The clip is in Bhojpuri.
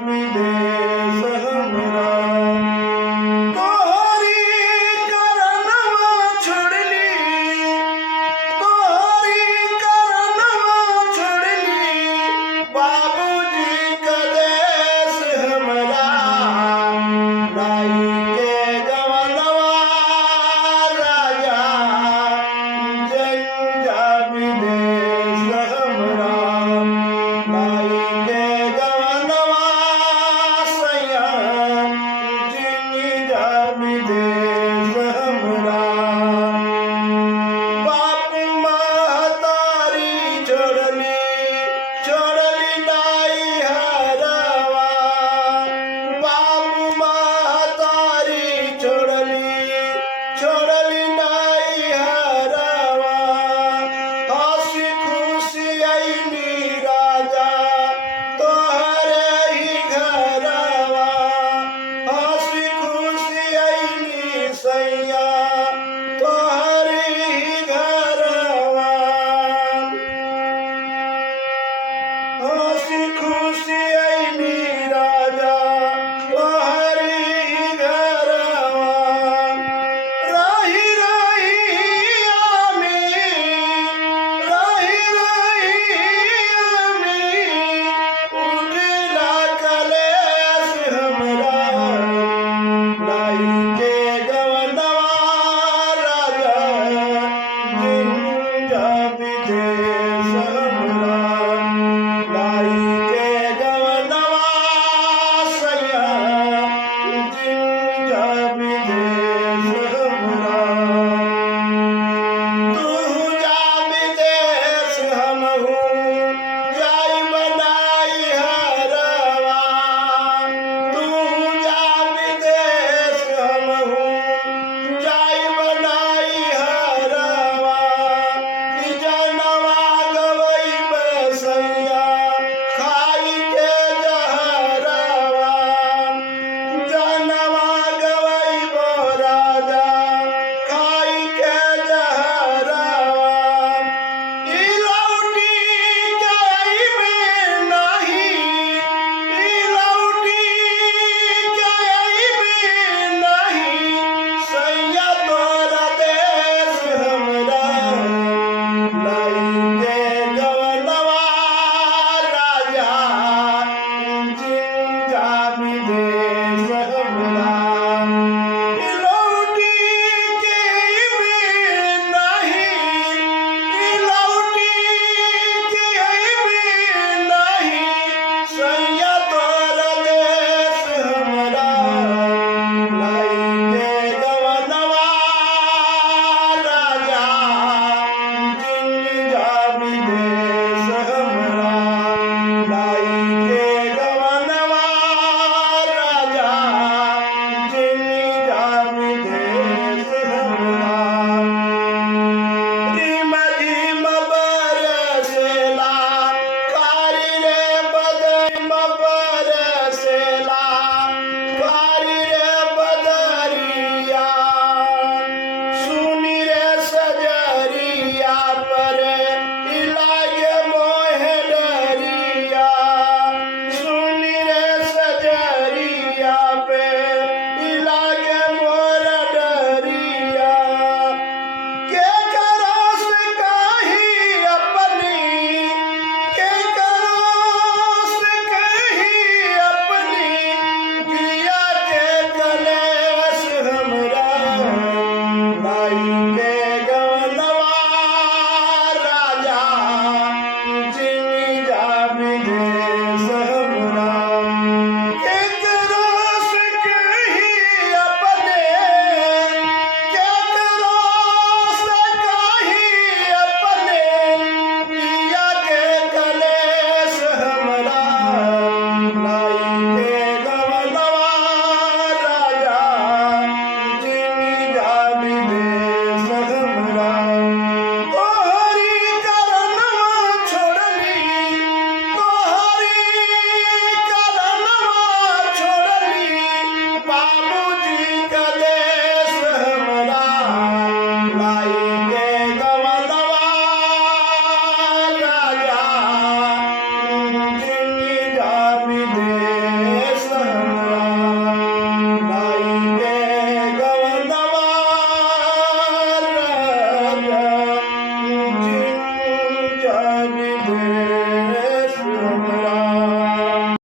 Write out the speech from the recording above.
विदेश हमरा तोहरी करनवा छोड़ली बाबूजी का देश हमरा लाई के गवनवा राजा जंजा विदेश हमरा लाई के गवनवा सैया जिंजा विदेश हमरा बाप महतारी छोड़ली नाई हरवा बाप महतारी छोड़ली नाई हरवा हंसी खुशी अइली राजा तोहरे ही घरवा हंसी खुशी अइली सैया तोहरे ही घरवा हंसी खुशी अइली राजा तोहरी घरवा रही आमी उठला कलेश हमरा लाई के गवनवा राजा जिंजा विदेश हमरा लाई के गवनवा सैया जिंजा विदेश हमरा तू जा विदेश हमहू जाई बनाई हरवा तू जा विदेश हमहू जाई बनाई हरवा कि जनवा गवई बसैया खाई के जहरवा जनवा गवई बो राजा खाई के जहरवा ई लौटी के अइबे नहीं ई लौटी के अइबे नहीं सैया तोरा देश हमरा लाई के गवनवा राजा जिंजा विदेश हमरा ई लौटी के अइबे नहीं ई लौटी के अइबे नहीं सैया